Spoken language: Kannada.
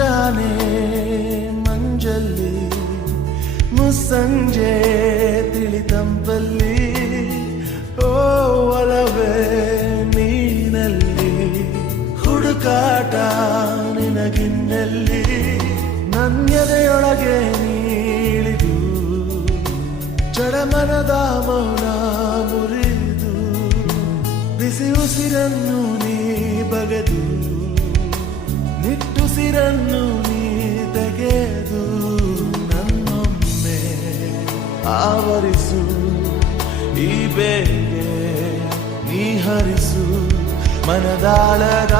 ಮುಂಜಾನೆ ಮಂಜಲ್ಲಿ ಮುಸ್ಸಂಜೆ ತಿಳಿತಂಪಲ್ಲಿ ಓ ಒಲವೇ ನೀನಲ್ಲಿ ಹುಡುಕಾಟ ನಿನಗಿನ್ನಲ್ಲಿ ನನ್ಯದೆಯೊಳಗೆ ನೀಳಿದು ಚಡಮನದ ಮೌನ ಮುರಿದು ಬಿಸಿ ಉಸಿರನ್ನು ನೀ ಬಗೆದು ನಿಟ್ಟುಸಿರನ್ನು ನೀ ತೆಗೆದು ನನ್ನೊಮ್ಮೆ ಆವರಿಸು ಈ ಬೇಗೆ ನೀ ಹರಿಸು ಮನದಾಳದ